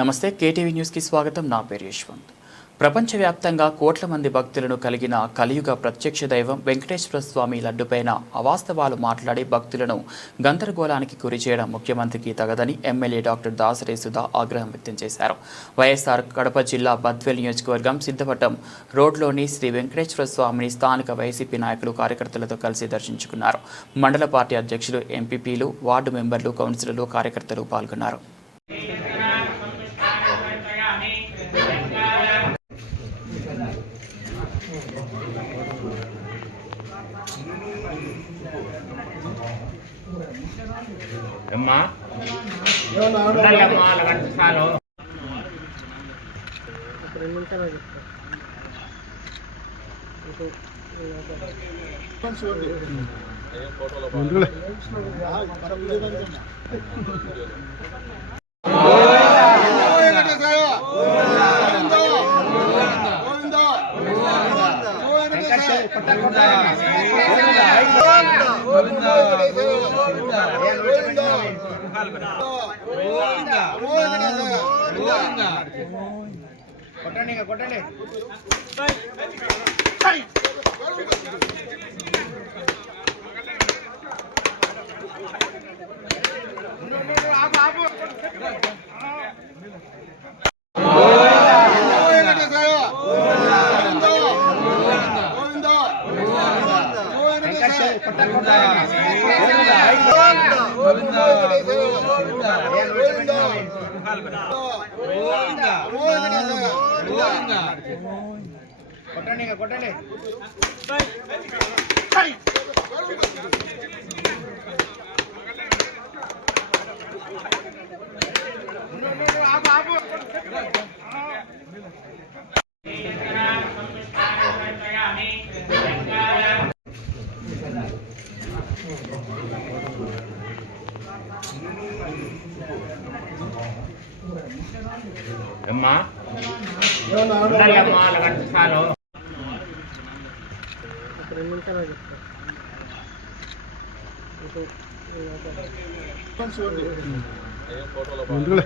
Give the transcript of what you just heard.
నమస్తే KTV news కి స్వాగతం. నా పేరు యశ్వంత్. ప్రపంచవ్యాప్తంగా కోట్ల మంది భక్తులను కలిగిన కలియుగ ప్రత్యక్ష దైవం వెంకటేశ్వర స్వామి లడ్డుపైన అవాస్తవాలు మాట్లాడి భక్తులను గందరగోళానికి గురి చేయడం ముఖ్యమంత్రికి తగదని ఎమ్మెల్యే డాక్టర్ దాసరి సుధా ఆగ్రహం వ్యక్తం చేశారు. వైఎస్ఆర్ కడప జిల్లా బద్వేల్ నియోజకవర్గం సిద్ధవటం రోడ్లోని శ్రీ వెంకటేశ్వర స్వామిని స్థానిక వైసీపీ నాయకులు కార్యకర్తలతో కలిసి దర్శించుకున్నారు. మండల పార్టీ అధ్యక్షులు, ఎంపీపీలు, వార్డు మెంబర్లు, కౌన్సిలర్లు, కార్యకర్తలు పాల్గొన్నారు. అమ్మా అమ్మా అలాగంటే చాలు. కొట్టండి కొట్టండి అమ్మా అమ్మా అలాగంటే చాలు. ముందుగా